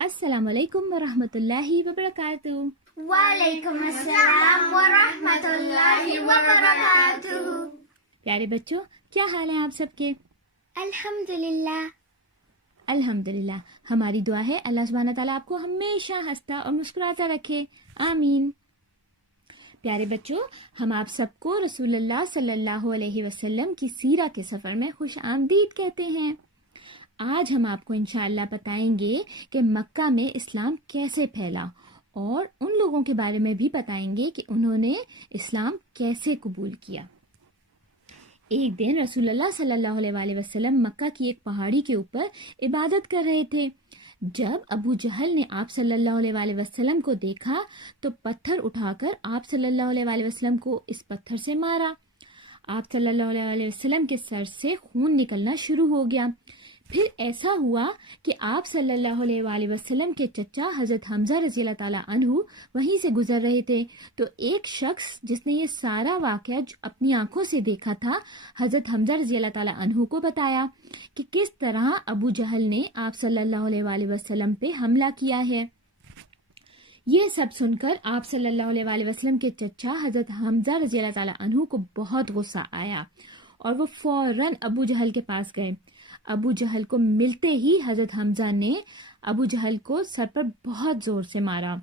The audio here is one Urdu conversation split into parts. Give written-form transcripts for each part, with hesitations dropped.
السلام علیکم ورحمۃ اللہ وبرکاتہ۔ وعلیکم السلام ورحمۃ اللہ وبرکاتہ۔ پیارے بچوں، کیا حال ہیں آپ سب کے؟ الحمدللہ۔ الحمدللہ۔ ہماری دعا ہے اللہ سبحانہ تعالیٰ آپ کو ہمیشہ ہنستا اور مسکراتا رکھے، آمین۔ پیارے بچوں، ہم آپ سب کو رسول اللہ صلی اللہ علیہ وسلم کی سیرت کے سفر میں خوش آمدید کہتے ہیں۔ آج ہم آپ کو انشاءاللہ بتائیں گے کہ مکہ میں اسلام کیسے پھیلا، اور ان لوگوں کے بارے میں بھی بتائیں گے کہ انہوں نے اسلام کیسے قبول کیا۔ ایک دن رسول اللہ صلی اللہ علیہ وآلہ وسلم مکہ کی ایک پہاڑی کے اوپر عبادت کر رہے تھے۔ جب ابو جہل نے آپ صلی اللہ علیہ وآلہ وسلم کو دیکھا تو پتھر اٹھا کر آپ صلی اللہ علیہ وآلہ وسلم کو اس پتھر سے مارا۔ آپ صلی اللہ علیہ وآلہ وسلم کے سر سے خون نکلنا شروع ہو گیا۔ پھر ایسا ہوا کہ آپ صلی اللہ علیہ وآلہ وسلم کے چچا حضرت حمزہ رضی اللہ تعالیٰ عنہ وہیں سے گزر رہے تھے، تو ایک شخص جس نے یہ سارا واقعہ اپنی آنکھوں سے دیکھا تھا حضرت حمزہ رضی اللہ تعالیٰ عنہ کو بتایا کہ کس طرح ابو جہل نے آپ صلی اللہ علیہ وآلہ وسلم پہ حملہ کیا ہے۔ یہ سب سن کر آپ صلی اللہ علیہ وآلہ وسلم کے چچا حضرت حمزہ رضی اللہ تعالیٰ عنہ کو بہت غصہ آیا اور وہ فوراً ابو جہل کے پاس گئے۔ ابو جہل کو ملتے ہی حضرت حمزہ نے ابو جہل کو سر پر بہت زور سے مارا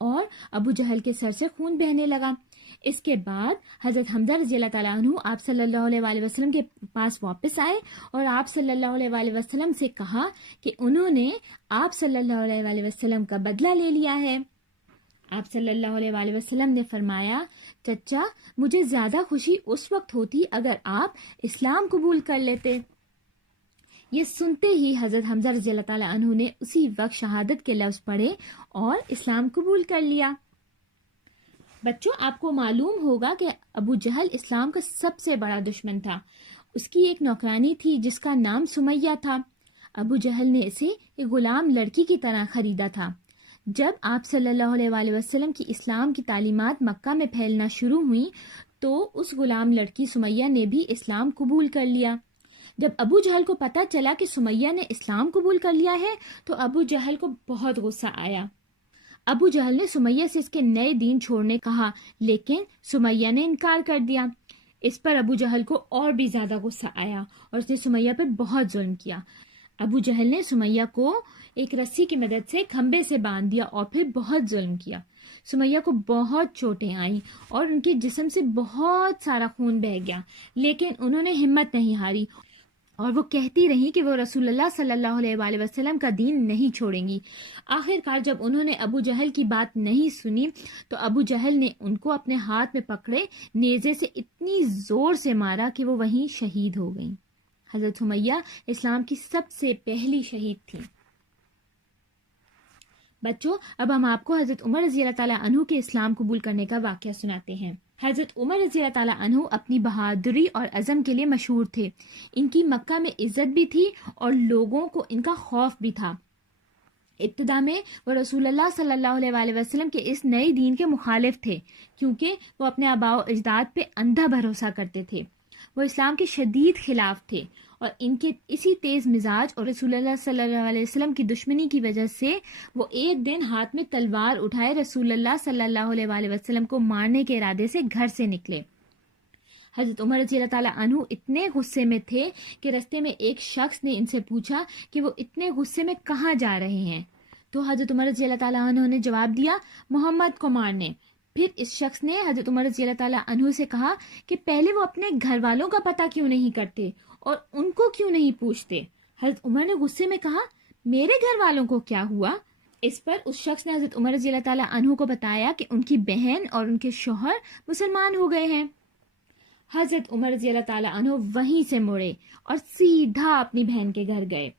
اور ابو جہل کے سر سے خون بہنے لگا۔ اس کے بعد حضرت حمزہ رضی اللہ تعالیٰ عنہ آپ صلی اللہ علیہ وآلہ وسلم کے پاس واپس آئے اور آپ صلی اللہ علیہ وآلہ وسلم سے کہا کہ انہوں نے آپ صلی اللہ علیہ وآلہ وسلم کا بدلہ لے لیا ہے۔ آپ صلی اللہ علیہ وآلہ وسلم نے فرمایا، چچا، مجھے زیادہ خوشی اس وقت ہوتی اگر آپ اسلام قبول کر لیتے۔ یہ سنتے ہی حضرت حمزہ رضی اللہ تعالیٰ عنہ نے اسی وقت شہادت کے لفظ پڑھے اور اسلام قبول کر لیا۔ بچوں، آپ کو معلوم ہوگا کہ ابو جہل اسلام کا سب سے بڑا دشمن تھا۔ اس کی ایک نوکرانی تھی جس کا نام سمیہ تھا۔ ابو جہل نے اسے ایک غلام لڑکی کی طرح خریدا تھا۔ جب آپ صلی اللہ علیہ وآلہ وسلم کی اسلام کی تعلیمات مکہ میں پھیلنا شروع ہوئیں تو اس غلام لڑکی سمیہ نے بھی اسلام قبول کر لیا۔ جب ابو جہل کو پتا چلا کہ سمیہ نے اسلام قبول کر لیا ہے تو ابو جہل کو بہت غصہ آیا۔ ابو جہل نے سمیہ سے اس کے نئے دین چھوڑنے کہا، لیکن سمیہ نے انکار کر دیا۔ اس پر ابو جہل کو اور بھی زیادہ غصہ آیا اور اس نے سمیہ پر بہت ظلم کیا۔ ابو جہل نے سمیہ کو ایک رسی کی مدد سے کھمبے سے باندھ دیا اور پھر بہت ظلم کیا۔ سمیہ کو بہت چوٹیں آئیں اور ان کے جسم سے بہت سارا خون بہہ گیا، لیکن انہوں نے ہمت نہیں ہاری اور وہ کہتی رہی کہ وہ رسول اللہ صلی اللہ علیہ وآلہ وسلم کا دین نہیں چھوڑیں گی۔ آخر کار جب انہوں نے ابو جہل کی بات نہیں سنی تو ابو جہل نے ان کو اپنے ہاتھ میں پکڑے نیزے سے اتنی زور سے مارا کہ وہ وہیں شہید ہو گئیں۔ حضرت سمیہ اسلام کی سب سے پہلی شہید تھی۔ بچوں، اب ہم آپ کو حضرت عمر رضی اللہ تعالیٰ عنہ کے اسلام قبول کرنے کا واقعہ سناتے ہیں۔ حضرت عمر رضی اللہ تعالیٰ عنہ اپنی بہادری اور عزم کے لیے مشہور تھے۔ ان کی مکہ میں عزت بھی تھی اور لوگوں کو ان کا خوف بھی تھا۔ ابتدا میں وہ رسول اللہ صلی اللہ علیہ وآلہ وسلم کے اس نئے دین کے مخالف تھے، کیونکہ وہ اپنے آباء و اجداد پہ اندھا بھروسہ کرتے تھے۔ وہ اسلام کے شدید خلاف تھے اور ان کے اسی تیز مزاج اور رسول اللہ صلی اللہ علیہ وسلم کی دشمنی کی وجہ سے وہ ایک دن ہاتھ میں تلوار اٹھائے رسول اللہ صلی اللہ علیہ وآلہ وسلم کو مارنے کے ارادے سے گھر سے نکلے۔ حضرت عمر رضی اللہ تعالیٰ عنہ اتنے غصے میں تھے کہ رستے میں ایک شخص نے ان سے پوچھا کہ وہ اتنے غصے میں کہاں جا رہے ہیں، تو حضرت عمر رضی اللہ تعالیٰ عنہ نے جواب دیا، محمد کو مارنے۔ پھر اس شخص نے حضرت عمر رضی اللہ تعالیٰ عنہ سے کہا کہ پہلے وہ اپنے گھر والوں کا پتہ کیوں نہیں کرتے اور ان کو کیوں نہیں پوچھتے۔ حضرت عمر نے غصے میں کہا، میرے گھر والوں کو کیا ہوا؟ اس پر اس شخص نے حضرت عمر رضی اللہ تعالیٰ عنہ کو بتایا کہ ان کی بہن اور ان کے شوہر مسلمان ہو گئے ہیں۔ حضرت عمر رضی اللہ تعالیٰ عنہ وہیں سے مڑے اور سیدھا اپنی بہن کے گھر گئے۔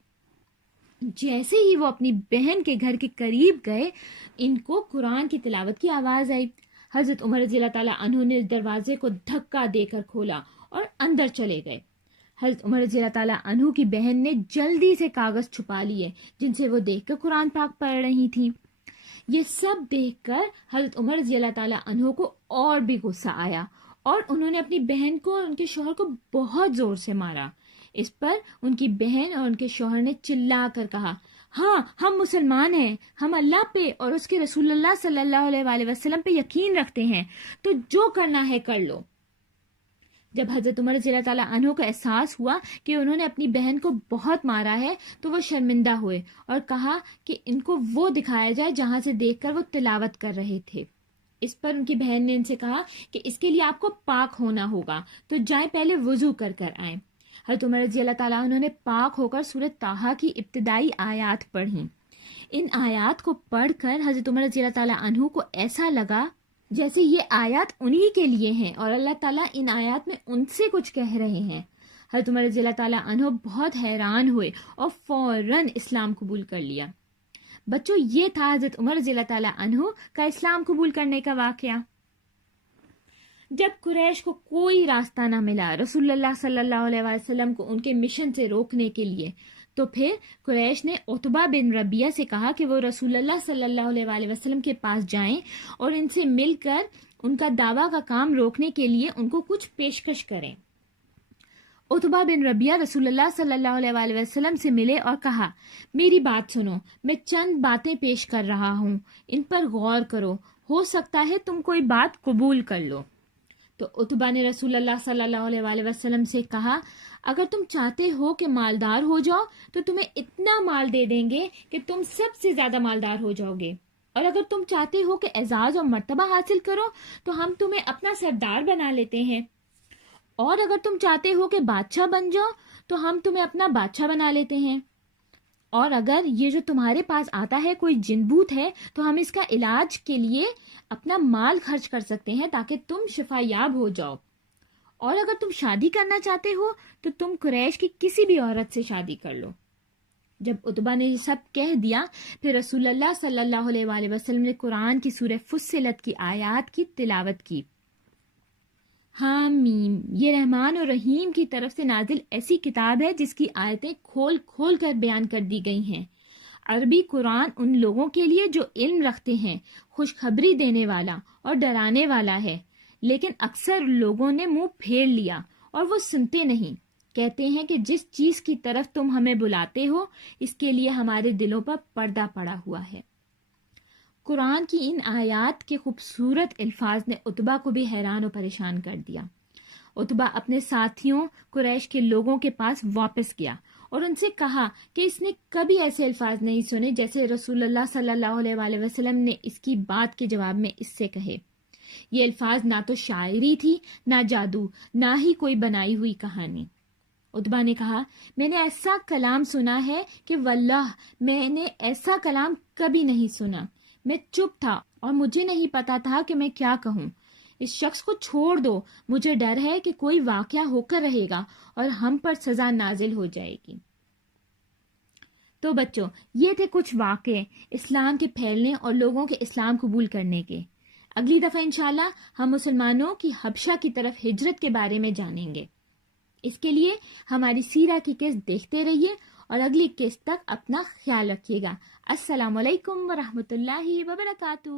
جیسے ہی وہ اپنی بہن کے گھر کے قریب گئے، ان کو قرآن کی تلاوت کی آواز آئی۔ حضرت عمر رضی اللہ تعالیٰ عنہ نے دروازے کو دھکا دے کر کھولا اور اندر چلے گئے۔ حضرت عمر رضی اللہ تعالیٰ عنہ کی بہن نے جلدی سے کاغذ چھپا لیے جن سے وہ دیکھ کر قرآن پاک پڑھ رہی تھیں۔ یہ سب دیکھ کر حضرت عمر رضی اللہ تعالیٰ عنہ کو اور بھی غصہ آیا اور انہوں نے اپنی بہن کو اور ان کے شوہر کو بہت زور سے مارا۔ اس پر ان کی بہن اور ان کے شوہر نے چلا کر کہا، ہاں ہم مسلمان ہیں، ہم اللہ پہ اور اس کے رسول اللہ صلی اللہ علیہ وآلہ وسلم پہ یقین رکھتے ہیں، تو جو کرنا ہے کر لو۔ جب حضرت عمر رضی اللہ تعالیٰ عنہ کو احساس ہوا کہ انہوں نے اپنی بہن کو بہت مارا ہے تو وہ شرمندہ ہوئے اور کہا کہ ان کو وہ دکھایا جائے جہاں سے دیکھ کر وہ تلاوت کر رہے تھے۔ اس پر ان کی بہن نے ان سے کہا کہ اس کے لیے آپ کو پاک ہونا ہوگا، تو جائیں پہلے وضو کر کر آئیں۔ حضرت عمر رضی اللہ تعالیٰ عنہ نے پاک ہو کر سورۃ طٰہٰ کی ابتدائی آیات پڑھیں۔ ان آیات کو پڑھ کر حضرت عمر رضی اللہ تعالیٰ عنہ کو ایسا لگا جیسے یہ آیات انہی کے لیے ہیں اور اللہ تعالیٰ ان آیات میں ان سے کچھ کہہ رہے ہیں۔ حضرت عمر رضی اللہ تعالیٰ عنہ بہت حیران ہوئے اور فوراً اسلام قبول کر لیا۔ بچوں، یہ تھا حضرت عمر رضی اللہ تعالیٰ عنہ کا اسلام قبول کرنے کا واقعہ۔ جب قریش کو کوئی راستہ نہ ملا رسول اللہ صلی اللہ علیہ وسلم کو ان کے مشن سے روکنے کے لیے، تو پھر قریش نے عتبہ بن ربیعہ سے کہا کہ وہ رسول اللہ صلی اللہ علیہ وآلہ وسلم کے پاس جائیں اور ان سے مل کر ان کا دعویٰ کا کام روکنے کے لیے ان کو کچھ پیشکش کریں۔ عتبہ بن ربیعہ رسول اللہ صلی اللہ علیہ وآلہ وسلم سے ملے اور کہا، میری بات سنو، میں چند باتیں پیش کر رہا ہوں، ان پر غور کرو، ہو سکتا ہے تم کوئی بات قبول کر لو۔ تو عتبہ نے رسول اللہ صلی اللہ علیہ وآلہ وسلم سے کہا، اگر تم چاہتے ہو کہ مالدار ہو جاؤ تو تمہیں اتنا مال دے دیں گے کہ تم سب سے زیادہ مالدار ہو جاؤ گے، اور اگر تم چاہتے ہو کہ اعزاز اور مرتبہ حاصل کرو تو ہم تمہیں اپنا سردار بنا لیتے ہیں، اور اگر تم چاہتے ہو کہ بادشاہ بن جاؤ تو ہم تمہیں اپنا بادشاہ بنا لیتے ہیں، اور اگر یہ جو تمہارے پاس آتا ہے کوئی جن بھوت ہے تو ہم اس کا علاج کے لیے اپنا مال خرچ کر سکتے ہیں تاکہ تم شفا یاب ہو جاؤ، اور اگر تم شادی کرنا چاہتے ہو تو تم قریش کی کسی بھی عورت سے شادی کر لو۔ جب عتبہ نے یہ سب کہہ دیا پھر رسول اللہ صلی اللہ علیہ وآلہ وسلم نے قرآن کی سورہ فصلت کی آیات کی تلاوت کی۔ حامیم، یہ رحمان اور رحیم کی طرف سے نازل ایسی کتاب ہے جس کی آیتیں کھول کھول کر بیان کر دی گئی ہیں۔ عربی قرآن ان لوگوں کے لیے جو علم رکھتے ہیں، خوشخبری دینے والا اور ڈرانے والا ہے، لیکن اکثر لوگوں نے منہ پھیر لیا اور وہ سنتے نہیں۔ کہتے ہیں کہ جس چیز کی طرف تم ہمیں بلاتے ہو اس کے لیے ہمارے دلوں پر پردہ پڑا ہوا ہے۔ قرآن کی ان آیات کے خوبصورت الفاظ نے عتبہ کو بھی حیران و پریشان کر دیا۔ عتبہ اپنے ساتھیوں قریش کے لوگوں کے پاس واپس گیا اور ان سے کہا کہ اس نے کبھی ایسے الفاظ نہیں سنے جیسے رسول اللہ صلی اللہ علیہ وآلہ وسلم نے اس کی بات کے جواب میں اس سے کہے۔ یہ الفاظ نہ تو شاعری تھی، نہ جادو، نہ ہی کوئی بنائی ہوئی کہانی۔ عتبہ نے کہا، میں نے ایسا کلام سنا ہے کہ واللہ میں نے ایسا کلام کبھی نہیں سنا۔ میں چپ تھا اور مجھے نہیں پتا تھا کہ میں کیا کہوں۔ اس شخص کو چھوڑ دو، مجھے ڈر ہے کہ کوئی واقعہ ہو کر رہے گا اور ہم پر سزا نازل ہو جائے گی۔ تو بچوں، یہ تھے کچھ واقعے اسلام کے پھیلنے اور لوگوں کے اسلام قبول کرنے کے۔ اگلی دفعہ انشاءاللہ ہم مسلمانوں کی حبشہ کی طرف ہجرت کے بارے میں جانیں گے۔ اس کے لیے ہماری سیرہ کی قسط دیکھتے رہیے اور اگلی قسط تک اپنا خیال رکھیے گا۔ السلام علیکم ورحمۃ اللہ وبرکاتہ۔